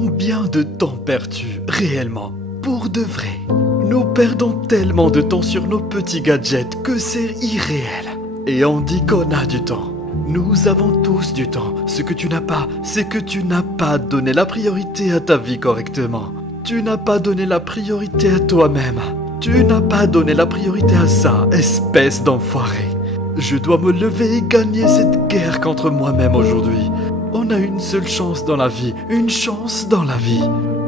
Combien de temps perds-tu réellement, pour de vrai? Nous perdons tellement de temps sur nos petits gadgets que c'est irréel. Et on dit qu'on a du temps. Nous avons tous du temps. Ce que tu n'as pas, c'est que tu n'as pas donné la priorité à ta vie correctement. Tu n'as pas donné la priorité à toi-même. Tu n'as pas donné la priorité à ça, espèce d'enfoiré. Je dois me lever et gagner cette guerre contre moi-même aujourd'hui. On a une seule chance dans la vie, une chance dans la vie.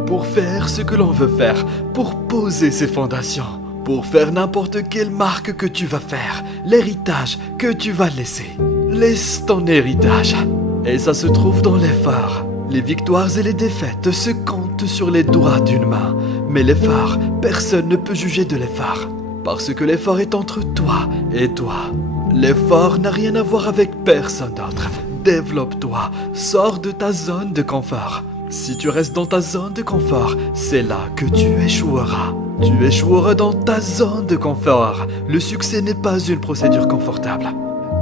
Pour faire ce que l'on veut faire, pour poser ses fondations, pour faire n'importe quelle marque que tu vas faire, l'héritage que tu vas laisser. Laisse ton héritage. Et ça se trouve dans l'effort. Les victoires et les défaites se comptent sur les doigts d'une main. Mais l'effort, personne ne peut juger de l'effort. Parce que l'effort est entre toi et toi. L'effort n'a rien à voir avec personne d'autre. Développe-toi, sors de ta zone de confort. Si tu restes dans ta zone de confort, c'est là que tu échoueras. Tu échoueras dans ta zone de confort. Le succès n'est pas une procédure confortable.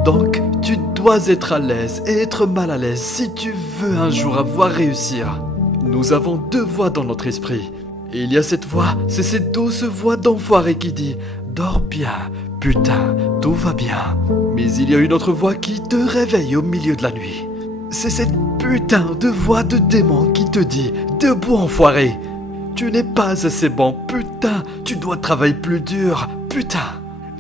Donc, tu dois être à l'aise et être mal à l'aise si tu veux un jour avoir réussir. Nous avons deux voix dans notre esprit. Et il y a cette voix, c'est cette douce voix d'enfoiré qui dit « Dors bien, putain, tout va bien ». Mais il y a une autre voix qui te réveille au milieu de la nuit. C'est cette putain de voix de démon qui te dit « Debout enfoiré ». Tu n'es pas assez bon, putain, tu dois travailler plus dur, putain.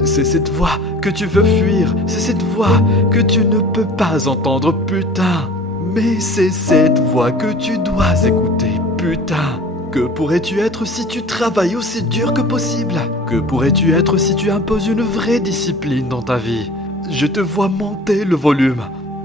C'est cette voix que tu veux fuir, c'est cette voix que tu ne peux pas entendre, putain. Mais c'est cette voix que tu dois écouter, putain. Que pourrais-tu être si tu travailles aussi dur que possible? Que pourrais-tu être si tu imposes une vraie discipline dans ta vie? Je te vois monter le volume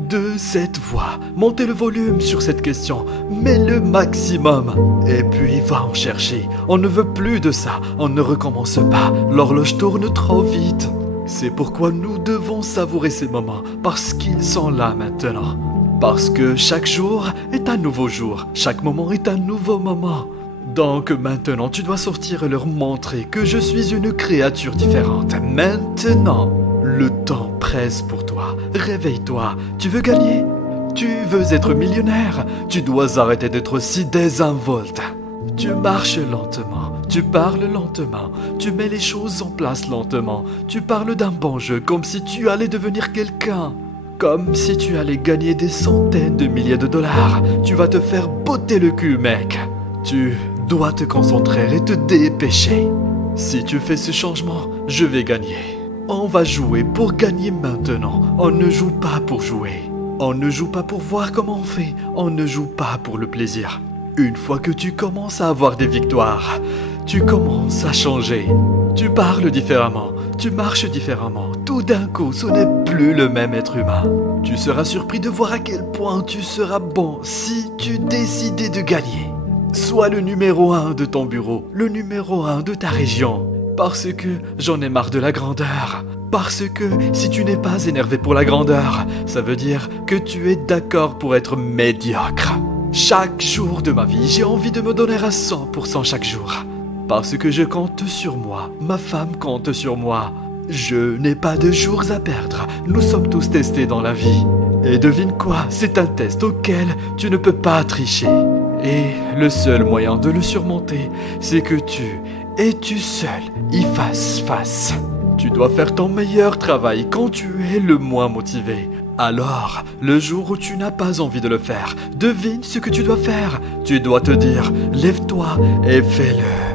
de cette voix. Monter le volume sur cette question. Mets le maximum. Et puis va en chercher. On ne veut plus de ça. On ne recommence pas. L'horloge tourne trop vite. C'est pourquoi nous devons savourer ces moments. Parce qu'ils sont là maintenant. Parce que chaque jour est un nouveau jour. Chaque moment est un nouveau moment. Donc maintenant, tu dois sortir et leur montrer que je suis une créature différente. Maintenant, le temps presse pour toi. Réveille-toi. Tu veux gagner? Tu veux être millionnaire? Tu dois arrêter d'être si désinvolte. Tu marches lentement. Tu parles lentement. Tu mets les choses en place lentement. Tu parles d'un bon jeu comme si tu allais devenir quelqu'un. Comme si tu allais gagner des centaines de milliers de dollars. Tu vas te faire botter le cul, mec. Tu dois te concentrer et te dépêcher. Si tu fais ce changement, je vais gagner. On va jouer pour gagner maintenant. On ne joue pas pour jouer. On ne joue pas pour voir comment on fait. On ne joue pas pour le plaisir. Une fois que tu commences à avoir des victoires, tu commences à changer. Tu parles différemment. Tu marches différemment. Tout d'un coup, ce n'est plus le même être humain. Tu seras surpris de voir à quel point tu seras bon si tu décidais de gagner. Sois le numéro 1 de ton bureau, le numéro 1 de ta région. Parce que j'en ai marre de la grandeur. Parce que si tu n'es pas énervé pour la grandeur, ça veut dire que tu es d'accord pour être médiocre. Chaque jour de ma vie, j'ai envie de me donner à 100% chaque jour. Parce que je compte sur moi, ma femme compte sur moi. Je n'ai pas de jours à perdre. Nous sommes tous testés dans la vie. Et devine quoi, c'est un test auquel tu ne peux pas tricher. Et le seul moyen de le surmonter, c'est que tu seul y fasses face. Tu dois faire ton meilleur travail quand tu es le moins motivé. Alors, le jour où tu n'as pas envie de le faire, devine ce que tu dois faire. Tu dois te dire, lève-toi et fais-le.